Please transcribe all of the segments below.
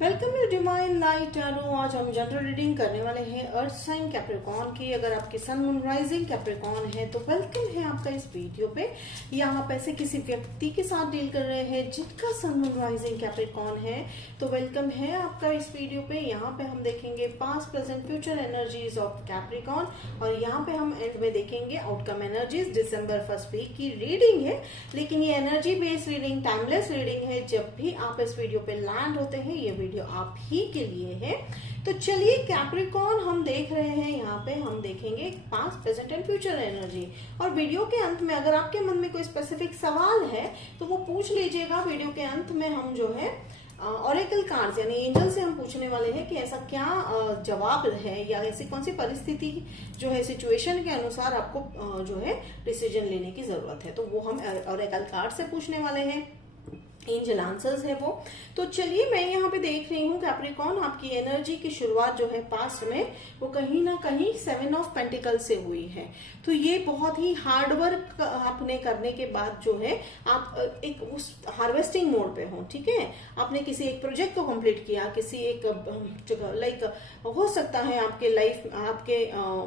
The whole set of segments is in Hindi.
Welcome to divine light tarot. आज हम जनरल रीडिंग करने वाले हैं अर्थ साइन कैप्रिकॉर्न की। अगर आपके सन मून राइजिंग कैप्रिकॉर्न है तो वेलकम है आपका इस वीडियो पे। या आप ऐसे किसी व्यक्ति के साथ डील कर रहे हैं जिनका सन मून राइजिंग कैप्रिकॉर्न है तो वेलकम है आपका इस वीडियो पे। यहाँ पे हम देखेंगे past present future energies of Capricorn और यहाँ पे हम एंड में देखेंगे आउटकम एनर्जीज। दिसंबर फर्स्ट वीक की रीडिंग है, लेकिन ये energy based reading, timeless reading है। जब भी आप इस वीडियो पे लैंड होते हैं ये वीडियो आप ही के लिए है। तो चलिए कैप्रिकॉर्न हम देख रहे हैं। यहाँ पे हम देखेंगे past present and future energy और वीडियो के अंत में अगर आपके मन में कोई स्पेसिफिक सवाल है तो वो पूछ लीजिएगा। वीडियो के अंत में हम जो है ऑरेकल कार्ड्स यानी एंजल से हम पूछने वाले हैं कि ऐसा क्या जवाब है या ऐसी कौन सी परिस्थिति जो है सिचुएशन के अनुसार आपको जो है डिसीजन लेने की जरूरत है, तो वो हम ऑरेकल कार्ड से पूछने वाले हैं। एंजल आंसर्स है वो। तो चलिए मैं यहाँ पे देख रही हूँ कैप्रिकॉर्न आपकी एनर्जी की शुरुआत जो है पास्ट में वो कहीं ना कहीं 7 ऑफ पेंटिकल से हुई है। तो ये बहुत ही हार्ड वर्क आपने करने के बाद जो है आप एक उस हार्वेस्टिंग मोड पे हो। ठीक है, आपने किसी एक प्रोजेक्ट को कंप्लीट किया, किसी एक लाइक हो सकता है आपके लाइफ आपके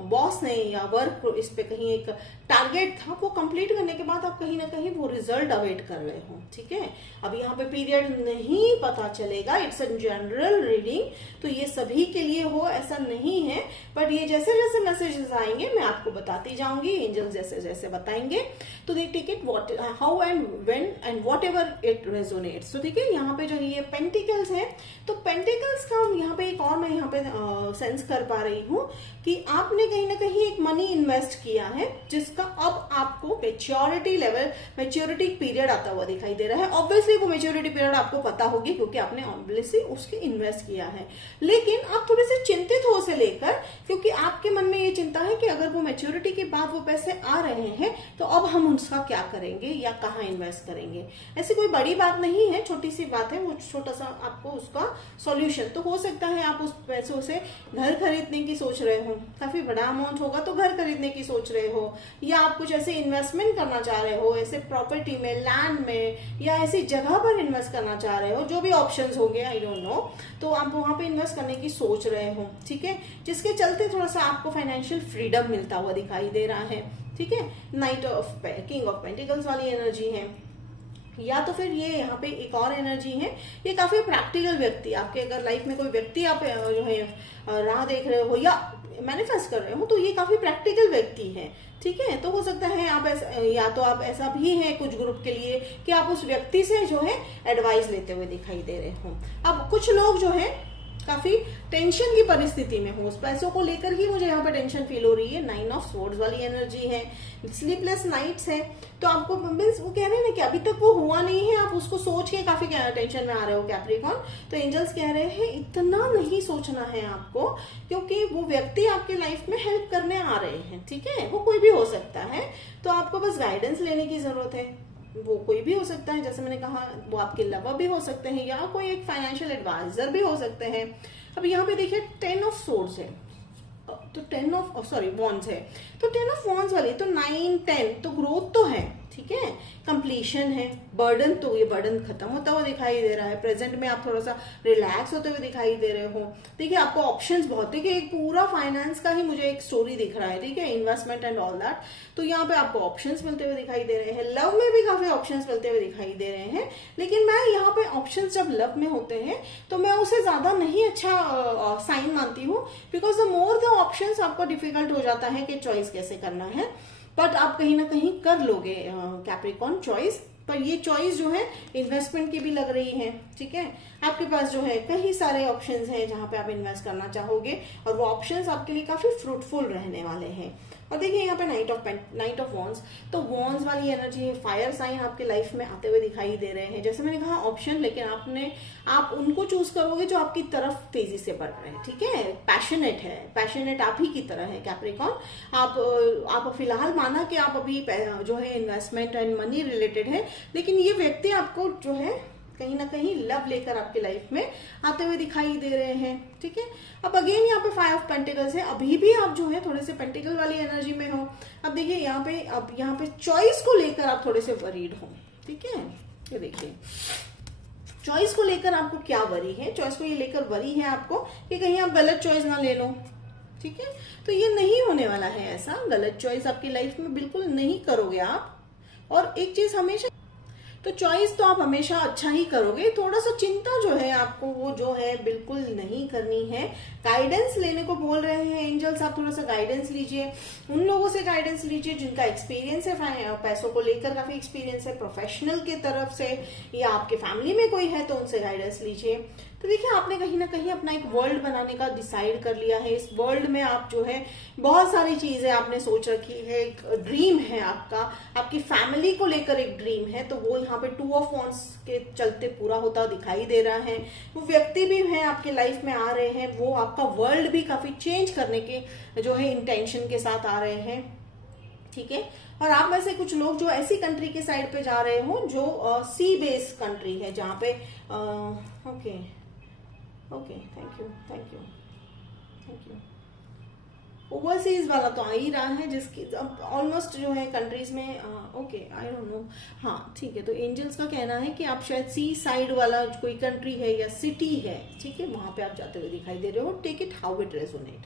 बॉस ने या वर्क इस पे कहीं एक टारगेट था, वो कंप्लीट करने के बाद आप कहीं ना कहीं वो रिजल्ट अवेट कर रहे हो। ठीक है, अब यहाँ पे पीरियड नहीं पता चलेगा, इट्स अ जनरल रीडिंग, तो ये सभी के लिए हो ऐसा नहीं है। बट ये जैसे जैसे मैसेजेस आएंगे मैं आपको बताती जाऊंगी, एंजल जैसे जैसे बताएंगे। तो they take it what how and when and whatever it resonates. तो ठीक है, यहाँ पे जो ये पेंटिकल्स है तो पेंटिकल्स का यहाँ पे एक और मैं यहाँ पे सेंस कर पा रही हूँ कि आपने कहीं ना कहीं एक मनी इन्वेस्ट किया है जिसका अब आपको मेच्योरिटी लेवल, मेच्योरिटी पीरियड आता हुआ दिखाई दे रहा है। ऑब्वियसली वो मेच्योरिटी पीरियड आपको पता होगी क्योंकि आपने ऑब्वियसली उसके इन्वेस्ट किया है, लेकिन आप थोड़े से चिंतित हो से लेकर, क्योंकि आपके मन में ये चिंता है कि अगर वो मेच्योरिटी के बाद वो पैसे आ रहे हैं तो अब हम उसका क्या करेंगे या कहाँ इन्वेस्ट करेंगे। ऐसी कोई बड़ी बात नहीं है, छोटी सी बात है, वो छोटा सा आपको उसका सॉल्यूशन। तो हो सकता है आप उस पैसों से घर खरीदने की सोच रहे हो, काफी बड़ा अमाउंट होगा तो घर खरीदने की सोच रहे हो, या आप कुछ ऐसे इन्वेस्टमेंट करना चाह रहे हो, ऐसे प्रॉपर्टी में, लैंड में या ऐसी जगह पर इन्वेस्ट करना चाह रहे हो, जो भी ऑप्शंस होंगे आई डोंट नो, तो आप वहां पे इन्वेस्ट करने की सोच रहे हो। ठीक है, जिसके चलते थोड़ा सा आपको फाइनेंशियल फ्रीडम मिलता हुआ दिखाई दे रहा है। ठीक है, night of king of pentacles वाली एनर्जी है। या तो फिर ये यहाँ पे एक और एनर्जी है, ये काफी प्रैक्टिकल व्यक्ति, आपके अगर लाइफ में कोई व्यक्ति आप जो है राह देख रहे हो या मैनिफेस्ट कर रहे हो तो ये काफी प्रैक्टिकल व्यक्ति है। ठीक है, तो हो सकता है आप ऐसा, या तो आप ऐसा भी है कुछ ग्रुप के लिए कि आप उस व्यक्ति से जो है एडवाइस लेते हुए दिखाई दे रहे हो। अब कुछ लोग जो है काफी टेंशन की परिस्थिति में हो, उस पैसों को लेकर ही मुझे यहाँ पे टेंशन फील हो रही है। 9 ऑफ स्वॉर्ड्स वाली एनर्जी है, स्लीपलेस नाइट्स है, तो आपको मीन्स वो कह रहे हैं ना कि अभी तक वो हुआ नहीं है, आप उसको सोच के काफी टेंशन में आ रहे हो कैप्रिकॉर्न। तो एंजल्स कह रहे हैं इतना नहीं सोचना है आपको, क्योंकि वो व्यक्ति आपके लाइफ में हेल्प करने आ रहे हैं। ठीक है, वो कोई भी हो सकता है, तो आपको बस गाइडेंस लेने की जरूरत है। वो कोई भी हो सकता है, जैसे मैंने कहा वो आपके लवर भी हो सकते हैं या कोई एक फाइनेंशियल एडवाइजर भी हो सकते हैं। अब यहाँ पे देखिए 10 ऑफ सोर्ड्स है, तो 10 ऑफ वॉन्ड्स है, तो 10 ऑफ वॉन्ड्स वाली तो 9 10 तो ग्रोथ तो है। ठीक है, कंप्लीशन है, बर्डन तो ये बर्डन खत्म होता हुआ दिखाई दे रहा है। प्रेजेंट में आप थोड़ा सा रिलैक्स होते हुए दिखाई दे रहे हो। देखिए आपको ऑप्शंस बहुत, देखिए एक पूरा फाइनेंस का ही मुझे एक स्टोरी दिख रहा है। ठीक है, इन्वेस्टमेंट एंड ऑल दैट, तो यहाँ पे आपको ऑप्शंस मिलते हुए दिखाई दे रहे हैं। लव में भी काफी ऑप्शंस मिलते हुए दिखाई दे रहे हैं, लेकिन मैं यहाँ पे ऑप्शंस जब लव में होते हैं तो मैं उसे ज्यादा नहीं अच्छा साइन मानती हूँ, because the more the options आपको डिफिकल्ट हो जाता है कि चॉइस कैसे करना है। बट आप कहीं ना कहीं कर लोगे कैप्रिकॉर्न चॉइस, पर ये चॉइस जो है इन्वेस्टमेंट की भी लग रही है। ठीक है, आपके पास जो है कई सारे ऑप्शंस हैं जहां पे आप इन्वेस्ट करना चाहोगे और वो ऑप्शंस आपके लिए काफी फ्रूटफुल रहने वाले हैं। और देखिए यहाँ पे नाइट ऑफ वॉन्ड्स, तो वॉन्ड्स वाली एनर्जी है, फायर साइन आपके लाइफ में आते हुए दिखाई दे रहे हैं। जैसे मैंने कहा ऑप्शन, लेकिन आप उनको चूज करोगे जो आपकी तरफ तेजी से बढ़ रहे हैं। ठीक है, पैशनेट है, पैशनेट आप ही की तरह है कैप्रिकॉर्न। आप फिलहाल माना कि आप अभी जो है इन्वेस्टमेंट एंड मनी रिलेटेड है, लेकिन ये व्यक्ति आपको जो है कहीं ना कहीं लव लेकर आपके लाइफ में आते हुए दिखाई दे रहे हैं। ठीक है, अब अगेन यहाँ पे 5 ऑफ पेंटिकल्स है, अभी भी आप जो है थोड़े से पेंटिकल वाली एनर्जी में हो। अब देखिए यहाँ पे चॉइस को लेकर आप थोड़े से वरीड हो। ठीक है, ये देखिए चॉइस को लेकर आपको क्या वरी है? चॉइस को ये लेकर वरी है आपको कि कहीं आप गलत चॉइस ना ले लो, ठीक है? तो ये नहीं होने वाला है, ऐसा गलत चॉइस आपकी लाइफ में बिल्कुल नहीं करोगे आप। और एक चीज हमेशा, तो चॉइस तो आप हमेशा अच्छा ही करोगे, थोड़ा सा चिंता जो है आपको वो जो है बिल्कुल नहीं करनी है। गाइडेंस लेने को बोल रहे हैं एंजल्स, आप थोड़ा सा गाइडेंस लीजिए, उन लोगों से गाइडेंस लीजिए जिनका एक्सपीरियंस है, पैसों को लेकर काफी एक्सपीरियंस है, प्रोफेशनल की तरफ से या आपके फैमिली में कोई है तो उनसे गाइडेंस लीजिए। तो देखिए आपने कहीं ना कहीं अपना एक वर्ल्ड बनाने का डिसाइड कर लिया है। इस वर्ल्ड में आप जो है बहुत सारी चीजें आपने सोच रखी है, एक ड्रीम है आपका, आपकी फैमिली को लेकर एक ड्रीम है, तो वो यहाँ पे 2 ऑफ वांड्स के चलते पूरा होता दिखाई दे रहा है। वो व्यक्ति भी है आपके लाइफ में आ रहे हैं, वो आपका वर्ल्ड भी काफी चेंज करने के जो है इंटेंशन के साथ आ रहे हैं, ठीक है? और आप में से कुछ लोग जो ऐसी कंट्री के साइड पे जा रहे हो जो सी बेस कंट्री है, जहाँ पे okay okay thank you. Overseas वाला तो आ ही रहा है, जिसकी ऑलमोस्ट जो है कंट्रीज में ओके आई डोंट नो, हाँ ठीक है। तो एंजल्स का कहना है कि आप शायद सी साइड वाला कोई कंट्री है या सिटी है, ठीक है, वहां पे आप जाते हुए दिखाई दे रहे हो। Take it how it resonate,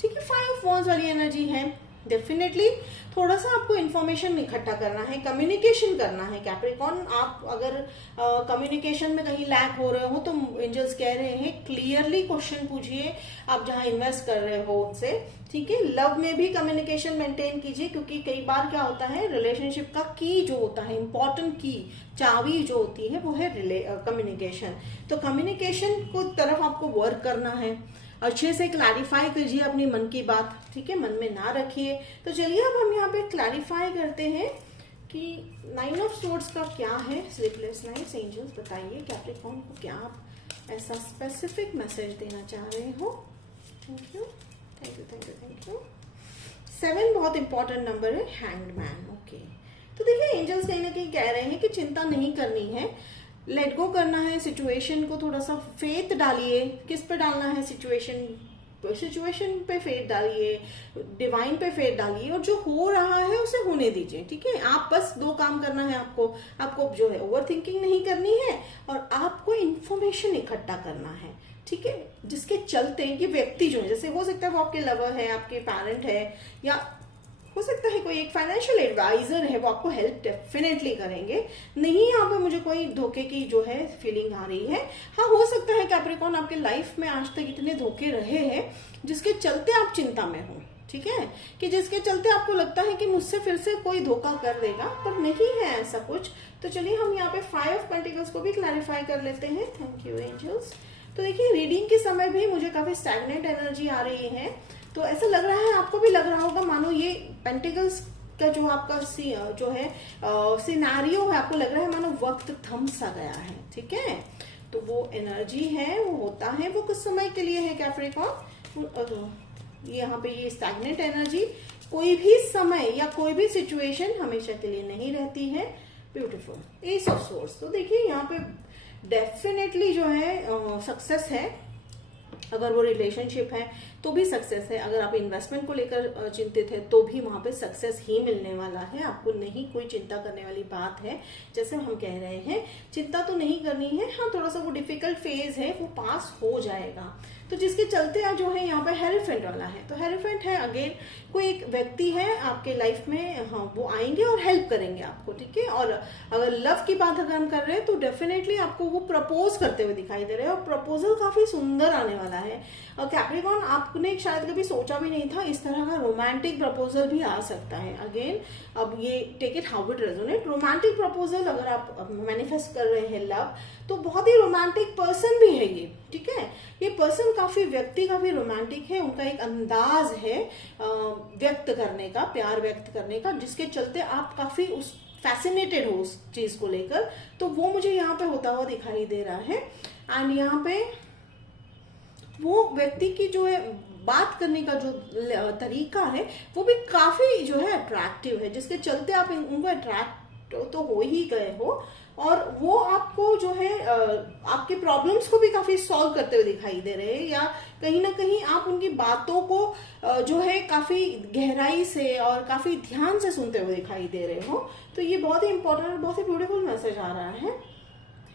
ठीक है। 5 ऑफ वांड्स वाली एनर्जी है। डेफिनेटली थोड़ा सा आपको इन्फॉर्मेशन इकट्ठा करना है, कम्युनिकेशन करना है कैप्रिकॉर्न। आप अगर कम्युनिकेशन में कहीं लैक हो रहे हो तो एंजल्स कह रहे हैं क्लियरली क्वेश्चन पूछिए आप जहां इन्वेस्ट कर रहे हो उनसे, ठीक है। लव में भी कम्युनिकेशन मेंटेन कीजिए, क्योंकि कई बार क्या होता है रिलेशनशिप का की जो होता है, इंपॉर्टेंट की चाबी जो होती है वो है कम्युनिकेशन। तो कम्युनिकेशन को तरफ आपको वर्क करना है, अच्छे से क्लैरिफाई कीजिए अपनी मन की बात, ठीक है, मन में ना रखिए। तो चलिए अब हम यहाँ पे क्लैरिफाई करते हैं कि 9 ऑफ सोर्ड्स का क्या है। स्लीपलेस नाइट्स, एंजल्स बताइए कैप्रिकॉर्न को क्या आप ऐसा स्पेसिफिक मैसेज देना चाह रहे हो। Thank you. 7 बहुत इंपॉर्टेंट नंबर है, हैंग्ड मैन, ओके। तो देखिए एंजल्स कहीं ना कहीं कह रहे हैं कि चिंता नहीं करनी है, लेट गो करना है सिचुएशन को, थोड़ा सा फेथ डालिए। किस पे डालना है? सिचुएशन पे फेथ डालिए, डिवाइन पे फेथ डालिए, और जो हो रहा है उसे होने दीजिए, ठीक है। आप बस 2 काम करना है आपको जो है ओवर थिंकिंग नहीं करनी है, और आपको इंफॉर्मेशन इकट्ठा करना है, ठीक है, जिसके चलते ये व्यक्ति जो है, जैसे हो सकता है वो आपके लवर है, आपके पेरेंट है, या हो सकता है कोई एक फाइनेंशियल एडवाइजर है, वो आपको हेल्प डेफिनेटली करेंगे। नहीं यहाँ पे मुझे कोई धोखे की जो है फीलिंग आ रही है। हाँ हो सकता है कैप्रिकॉर्न आपके लाइफ में आज तक इतने धोखे रहे हैं जिसके चलते आप चिंता में हो, ठीक है, कि जिसके चलते आपको लगता है कि मुझसे फिर से कोई धोखा कर देगा, पर नहीं है ऐसा कुछ। तो चलिए हम यहाँ पे 5 ऑफ पेंटिकल्स को भी क्लैरिफाई कर लेते हैं। Thank you angels. तो देखिए रीडिंग के समय भी मुझे काफी स्टैग्नेंट एनर्जी आ रही है, तो ऐसा लग रहा है, आपको भी लग रहा होगा मानो ये पेंटिकल्स का जो आपका जो है सिनेरियो है, आपको लग रहा है मानो वक्त थम सा गया है, ठीक है। तो वो एनर्जी है, वो होता है, वो कुछ समय के लिए है कैप्रिकॉर्न। यहाँ पे ये स्टैग्नेंट एनर्जी कोई भी समय या कोई भी सिचुएशन हमेशा के लिए नहीं रहती है। ब्यूटीफुल। एस ऑफ सोर्स, तो देखिए यहाँ पे डेफिनेटली जो है सक्सेस है। अगर वो रिलेशनशिप है तो भी सक्सेस है, अगर आप इन्वेस्टमेंट को लेकर चिंतित है तो भी वहां पे सक्सेस ही मिलने वाला है, आपको नहीं कोई चिंता करने वाली बात है। जैसे हम कह रहे हैं चिंता तो नहीं करनी है, हाँ थोड़ा सा वो डिफिकल्ट फेज है वो पास हो जाएगा। तो जिसके चलते जो है यहाँ पे हेरोफेंट वाला है, तो हेरोफेंट है अगेन कोई एक व्यक्ति है आपके लाइफ में, हाँ वो आएंगे और हेल्प करेंगे आपको, ठीक है। और अगर लव की बात अगर हम कर रहे हैं तो डेफिनेटली आपको वो प्रपोज करते हुए दिखाई दे रहे हैं, और प्रपोजल काफी सुंदर आने वाला है। और कैप्रिकॉर्न आपने शायद कभी सोचा भी नहीं था इस तरह का रोमांटिक प्रपोजल भी आ सकता है। अगेन अब ये take it how it resonate, romantic proposal अगर आप मैनिफेस्ट कर रहे हैं लव, तो बहुत ही रोमांटिक पर्सन भी है ये, ठीक है। ये पर्सन व्यक्ति काफी रोमांटिक है, उनका एक अंदाज है व्यक्त करने का, प्यार व्यक्त करने का, जिसके चलते आप काफी उस फैसिनेटेड हो उस चीज को लेकर। तो वो मुझे यहाँ पे होता हुआ दिखाई दे रहा है। एंड यहाँ पे वो व्यक्ति की जो है बात करने का जो तरीका है वो भी काफी जो है अट्रैक्टिव है, जिसके चलते आप उनको अट्रैक्ट तो हो ही गए हो, और वो आपको जो है आपके प्रॉब्लम्स को भी काफी सॉल्व करते हुए दिखाई दे रहे हैं, या कहीं ना कहीं आप उनकी बातों को जो है काफी गहराई से और काफी ध्यान से सुनते हुए दिखाई दे रहे हो। तो ये बहुत ही इंपॉर्टेंट और बहुत ही ब्यूटीफुल मैसेज आ रहा है।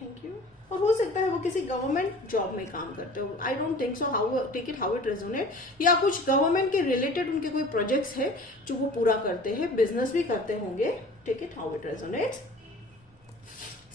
Thank you. और हो सकता है वो किसी गवर्नमेंट जॉब में काम करते हो। I don't think so, how take it how it resonate, या कुछ गवर्नमेंट के रिलेटेड उनके कोई प्रोजेक्ट्स है जो वो पूरा करते हैं, बिजनेस भी करते होंगे। Take it how it resonates.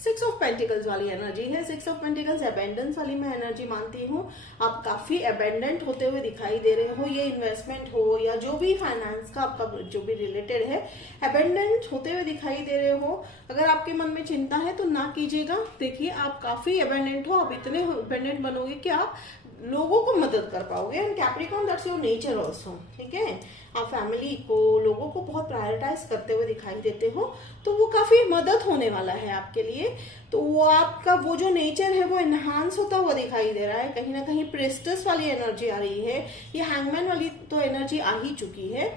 6 of pentacles वाली एनर्जी है। 6 ऑफ पेंटिकल्स अबेंडेंस वाली मैं एनर्जी मानती हूँ। आप काफी अबेंडेंट होते हुए दिखाई दे रहे हो, ये इन्वेस्टमेंट हो या जो भी फाइनेंस का आपका जो भी रिलेटेड है, अबेंडेंट होते हुए दिखाई दे रहे हो। अगर आपके मन में चिंता है तो ना कीजिएगा। देखिए आप काफी अबेंडेंट हो, आप इतने अबेंडेंट बनोगे कि आप लोगों को मदद कर पाओगे। And Capricorn that's your nature also, ठीक है। आप फैमिली को, लोगों को बहुत प्रायोरिटाइज करते हुए दिखाई देते हो, तो वो काफी मदद होने वाला है आपके लिए। तो वो आपका वो जो नेचर है वो एनहांस होता हुआ दिखाई दे रहा है। कहीं ना कहीं प्रेस्टस वाली एनर्जी आ रही है, ये हैंगमैन वाली तो एनर्जी आ ही चुकी है।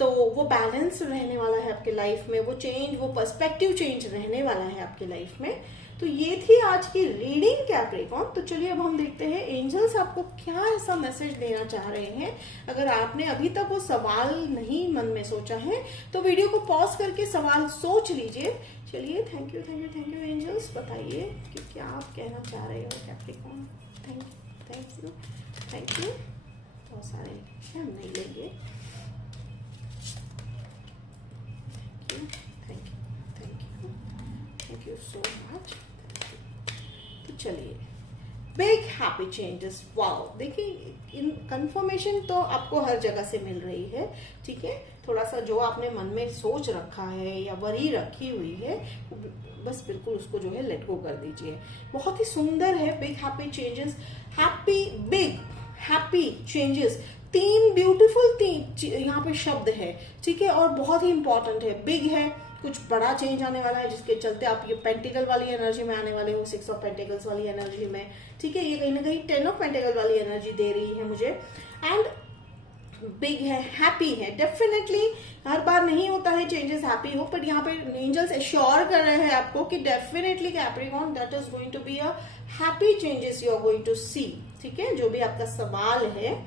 तो वो बैलेंस रहने वाला है आपके लाइफ में, वो चेंज, वो पर्सपेक्टिव चेंज रहने वाला है आपके लाइफ में। तो ये थी आज की रीडिंग कैप्रिकॉर्न। तो चलिए अब हम देखते हैं एंजल्स आपको क्या ऐसा मैसेज देना चाह रहे हैं। अगर आपने अभी तक वो सवाल नहीं मन में सोचा है तो वीडियो को पॉज करके सवाल सोच लीजिए। चलिए, thank you thank you thank you angels, बताइए कि क्या आप कहना चाह रहे हो Capricorn. Thank you thank you thank you. बहुत सारे हम नहीं लेंगे। Thank you thank you so much. तो चलिए, बिग हैप्पी चेंजेस। वाओ, देखिए इन कंफर्मेशन तो आपको हर जगह से मिल रही है, ठीक है। थोड़ा सा जो आपने मन में सोच रखा है या वरी रखी हुई है, बस बिल्कुल उसको जो है लेट गो कर दीजिए। बहुत ही सुंदर है big happy changes. Happy, big happy changes, 3 beautiful यहाँ पे शब्द है, ठीक है, और बहुत ही इंपॉर्टेंट है। बिग है, कुछ बड़ा चेंज आने वाला है जिसके चलते आप ये पेंटिकल वाली एनर्जी में आने वाले हो, 6 ऑफ पेंटिकल्स वाली एनर्जी में, ठीक है। ये कहीं ना कहीं 10 ऑफ पेंटिकल वाली एनर्जी दे रही है मुझे। एंड बिग है, हैप्पी है। डेफिनेटली हर बार नहीं होता है चेंजेस हैप्पी हो, पर यहाँ पे एंजल्स एश्योर कर रहे हैं आपको कि definitely Capricorn that is going to be a happy changes you are going to see, ठीक है। जो भी आपका सवाल है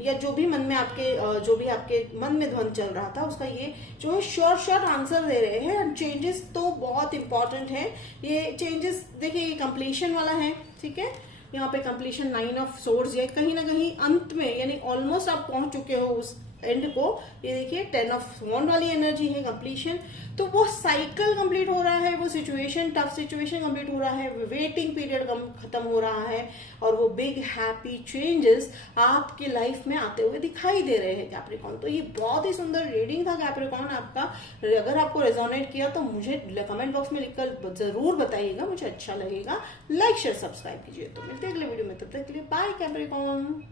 या जो भी मन में आपके मन में ध्वनि चल रहा था, उसका ये जो है शॉर्ट आंसर दे रहे हैं। चेंजेस तो बहुत इंपॉर्टेंट है। ये चेंजेस देखिए, ये कंप्लीशन वाला है, ठीक है। यहाँ पे कंप्लीशन 9 ऑफ सोर्ड्स, ये कहीं ना कहीं अंत में, यानी ऑलमोस्ट आप पहुंच चुके हो उस एंड को। ये देखिए 10 ऑफ वॉन्ड वाली एनर्जी है, कंप्लीशन। तो वो साइकिल कंप्लीट हो रहा है, वो सिचुएशन, टफ सिचुएशन कंप्लीट हो रहा है, वेटिंग पीरियड खत्म हो रहा है, और वो बिग हैप्पी चेंजेस आपकी लाइफ में आते हुए दिखाई दे रहे हैं कैप्रिकॉर्न। तो ये बहुत ही सुंदर रीडिंग था कैप्रिकॉर्न आपका। अगर आपको रेजोनेट किया तो मुझे कमेंट बॉक्स में लिखकर जरूर बताइएगा, मुझे अच्छा लगेगा। लाइक शेयर सब्सक्राइब कीजिए। तो मिलते हैं अगले वीडियो में, तब तक के लिए बाय कैप्रिकॉर्न।